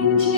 You.